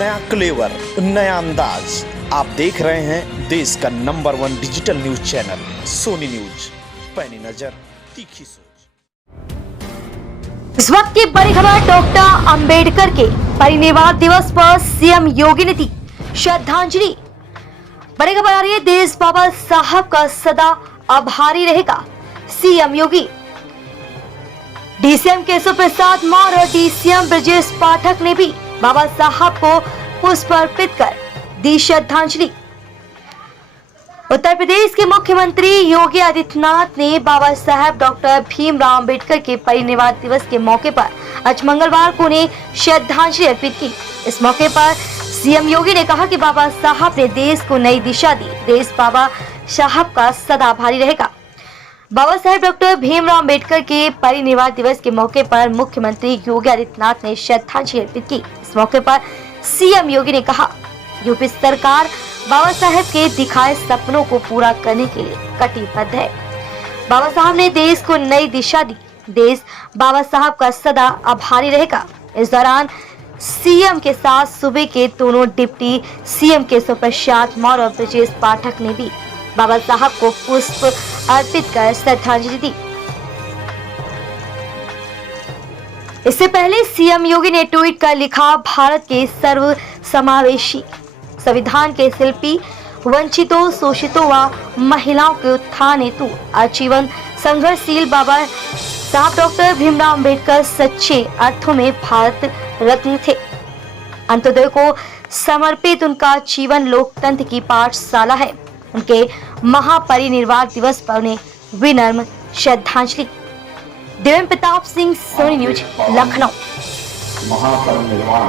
नया क्लेवर, नया अंदाज। आप देख रहे हैं देश का number 1 digital news channel Soni news. पैनी नजर, तीखी सोच। इस वक्त की बड़ी खबर, डॉक्टर अंबेडकर के परिनिर्वाण दिवस पर सीएम योगी ने दी श्रद्धांजलि। बड़ी खबर आ रही है, देश बाबा साहब का सदा आभारी रहेगा सीएम योगी। डीसीएम केशव प्रसाद मौर्य और डीसीएम ब्रजेश पाठक ने भी बाबा साहब को पुष्प अर्पित कर दी श्रद्धांजलि। उत्तर प्रदेश के मुख्यमंत्री योगी आदित्यनाथ ने बाबा साहब डॉक्टर भीमराव अंबेडकर के परिनिर्वाण दिवस के मौके पर आज मंगलवार को उन्हें श्रद्धांजलि अर्पित की। इस मौके पर सीएम योगी ने कहा कि बाबा साहब ने देश को नई दिशा दी। देश बाबा साहब का सदा आभारी रहेगा। बाबा साहेब डॉक्टर भीमराव अंबेडकर के परिनिर्वाण दिवस के मौके पर मुख्यमंत्री योगी आदित्यनाथ ने श्रद्धांजलि अर्पित की। इस मौके पर सीएम योगी ने कहा, यूपी सरकार बाबा साहेब के दिखाए सपनों को पूरा करने के लिए कटिबद्ध है। बाबा साहब ने देश को नई दिशा दी। देश बाबा साहब का सदा आभारी रहेगा। इस दौरान सीएम के साथ सूबे के दोनों डिप्टी सीएम केशव प्रसाद मौर्य और ब्रजेश पाठक ने भी बाबा साहब को पुष्प अर्पित कर श्रद्धांजलि दी। इससे पहले सीएम योगी ने ट्वीट कर लिखा, भारत के सर्व समावेशी संविधान के शिल्पी, वंचितों, शोषितों व महिलाओं के उत्थान हेतु आजीवन संघर्षशील बाबा साहब डॉक्टर भीमराव अंबेडकर सच्चे अर्थों में भारत रत्न थे। अंत्योदय को समर्पित उनका जीवन लोकतंत्र की पाठशाला है। उनके महापरिनिर्वाण दिवस पर उन्हें विनम्र श्रद्धांजलि। देवेंद्र प्रताप सिंह, सोनी न्यूज, लखनऊ। महापरिनिर्वाण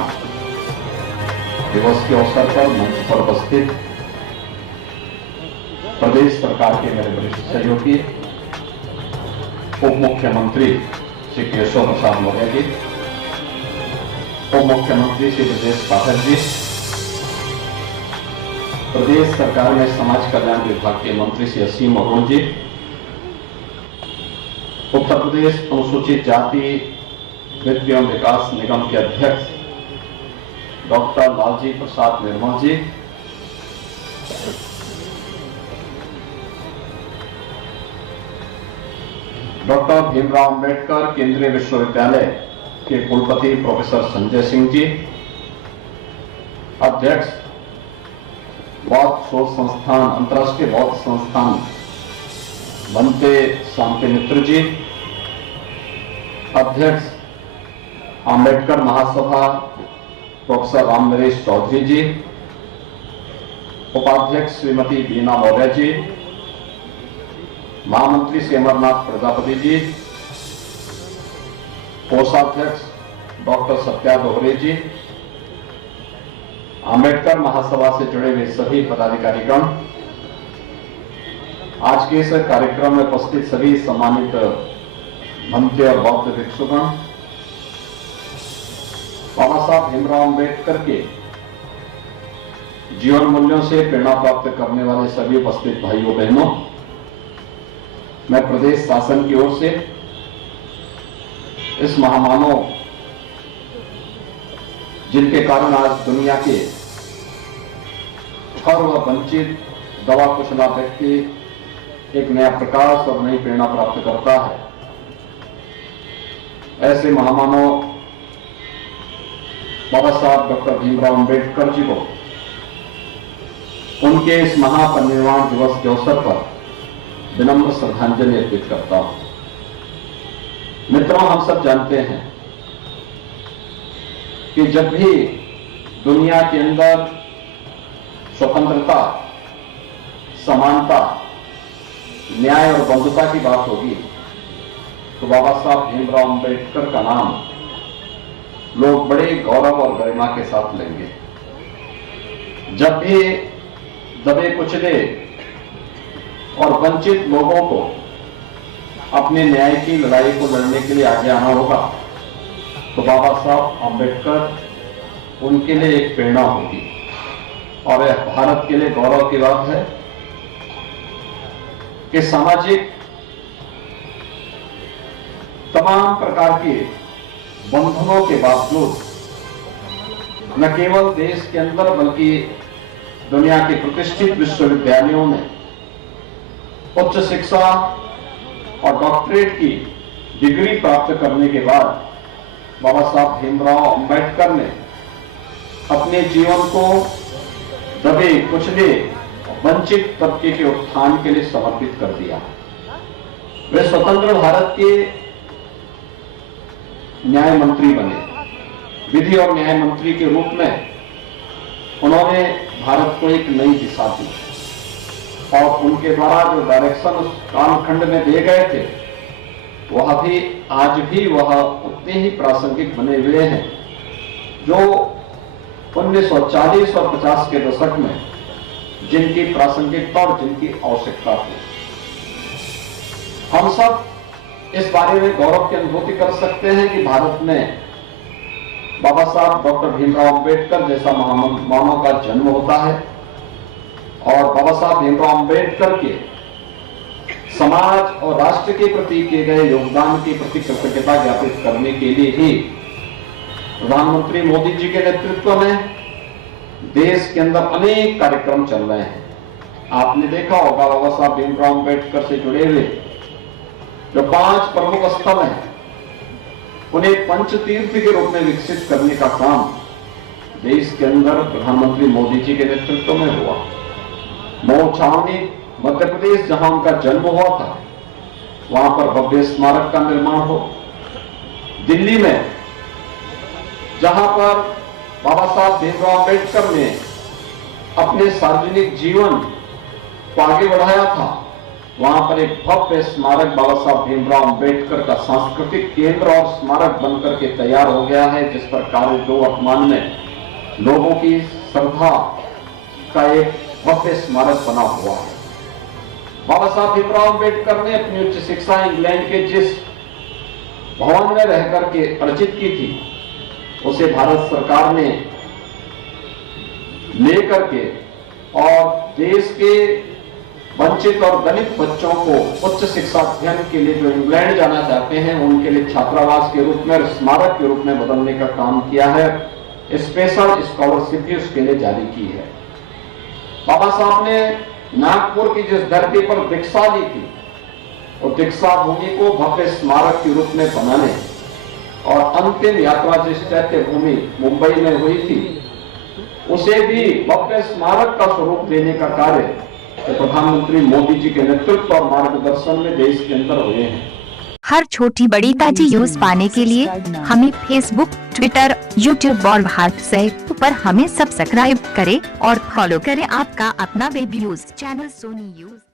दिवस के अवसर पर मंच पर उपस्थित प्रदेश सरकार के मेरे वरिष्ठ सहयोगी उप मुख्यमंत्री श्री केशव प्रसाद मौर्य जी, उप मुख्यमंत्री श्री ब्रजेश पाठक जी, प्रदेश सरकार में समाज कल्याण विभाग के मंत्री श्री असीम अरुण जी, उत्तर प्रदेश अनुसूचित जाति वित्त एवं विकास निगम के अध्यक्ष डॉक्टर लालजी प्रसाद निर्मल जी, डॉक्टर भीमराव अंबेडकर केंद्रीय विश्वविद्यालय के कुलपति प्रोफेसर संजय सिंह जी, अध्यक्ष बौद्ध शोध संस्थान अंतर्राष्ट्रीय बौद्ध संस्थान बनते शांति मित्र जी, अध्यक्ष अंबेडकर महासभा प्रोफेसर राम नरेश चौधरी जी, उपाध्यक्ष श्रीमती बीना मौर्य जी, महामंत्री श्री अमरनाथ प्रजापति जी, कोषाध्यक्ष डॉक्टर सत्या दोहरे जी, अंबेडकर महासभा से जुड़े हुए सभी पदाधिकारीगण, आज के इस कार्यक्रम में उपस्थित सभी सम्मानित भंते और बौद्ध भिक्षुगण, बाबा साहब भीमराव अंबेडकर के जीवन मूल्यों से प्रेरणा प्राप्त करने वाले सभी उपस्थित भाइयों बहनों, मैं प्रदेश शासन की ओर से इस महामानव जिनके कारण आज दुनिया के हर वह वंचित दवा कुशला व्यक्ति एक नया प्रकाश और नई प्रेरणा प्राप्त करता है, ऐसे महामानव बाबा साहब डॉक्टर भीमराव अंबेडकर जी को उनके इस महापरिनिर्वाण दिवस के अवसर पर विनम्र श्रद्धांजलि अर्पित करता हूं। मित्रों, हम सब जानते हैं कि जब भी दुनिया के अंदर स्वतंत्रता, समानता, न्याय और बंधुता की बात होगी तो बाबा साहब भीमराव अंबेडकर का नाम लोग बड़े गौरव और गरिमा के साथ लेंगे। जब भी दबे कुचले और वंचित लोगों को अपने न्याय की लड़ाई को लड़ने के लिए आगे आना होगा तो बाबा साहब अंबेडकर उनके लिए एक प्रेरणा होगी। और यह भारत के लिए गौरव की बात है कि सामाजिक तमाम प्रकार के बंधनों के बावजूद न केवल देश के अंदर बल्कि दुनिया के प्रतिष्ठित विश्वविद्यालयों में उच्च शिक्षा और डॉक्टरेट की डिग्री प्राप्त करने के बाद बाबा साहब भीमराव अंबेडकर ने अपने जीवन को दबे कुचले वंचित तबके के उत्थान के लिए समर्पित कर दिया। वे स्वतंत्र भारत के न्याय मंत्री बने। विधि और न्याय मंत्री के रूप में उन्होंने भारत को एक नई दिशा दी और उनके द्वारा जो डायरेक्शन उस कालखंड में दिए गए थे वह भी आज भी वह उतने ही प्रासंगिक बने हुए हैं जो 1940 और 50 के दशक में जिनकी प्रासंगिकता और जिनकी आवश्यकता थी। हम सब इस बारे में गौरव की अनुभूति कर सकते हैं कि भारत में बाबा साहब डॉक्टर भीमराव अंबेडकर जैसा महामानव का जन्म होता है और बाबा साहब भीमराव अंबेडकर के समाज और राष्ट्र के प्रति किए गए योगदान के प्रति कृतज्ञता ज्ञापित करने के लिए ही प्रधानमंत्री मोदी जी के नेतृत्व में देश के अंदर अनेक कार्यक्रम चल रहे हैं। आपने देखा होगा बाबा साहब भीमराव अंबेडकर से जुड़े हुए जो 5 प्रमुख स्थल हैं उन्हें पंचतीर्थ के रूप में विकसित करने का काम देश के अंदर प्रधानमंत्री मोदी जी के नेतृत्व में हुआ। मऊ छावनी मध्य प्रदेश जहां उनका जन्म हुआ था वहां पर भव्य स्मारक का निर्माण हो। दिल्ली में जहां पर बाबा साहब भीमराव अंबेडकर ने अपने सार्वजनिक जीवन को आगे बढ़ाया था वहां पर एक भव्य स्मारक बाबा साहब भीमराव अंबेडकर का सांस्कृतिक केंद्र और स्मारक बनकर के तैयार हो गया है जिस पर कार्य जो वर्तमान में लोगों की श्रद्धा का एक भव्य स्मारक बना हुआ है। बाबा साहब भीमराव अंबेडकर ने अपनी उच्च शिक्षा इंग्लैंड के जिस भवन में रह करके अर्जित की थी उसे भारत सरकार ने लेकर के और देश के वंचित और दलित बच्चों को उच्च शिक्षा अध्ययन के लिए जो इंग्लैंड जाना चाहते हैं उनके लिए छात्रावास के रूप में और स्मारक के रूप में बदलने का काम किया है। स्पेशल स्कॉलरशिप भी उसके लिए जारी की है। बाबा साहब ने नागपुर की जिस धरती पर दीक्षा ली थी और दीक्षा भूमि को भव्य स्मारक के रूप में बनाने और अंतिम यात्रा जिस चैत्य भूमि मुंबई में हुई थी उसे भी भव्य स्मारक का स्वरूप देने का कार्य तो प्रधानमंत्री मोदी जी के नेतृत्व और मार्गदर्शन में देश के अंदर हुए हैं। हर छोटी बड़ी ताजी न्यूज पाने के लिए हमें फेसबुक, ट्विटर, यूट्यूब और व्हाट्सएप पर हमें सब्सक्राइब करें और फॉलो करें आपका अपना web news channel Soni news.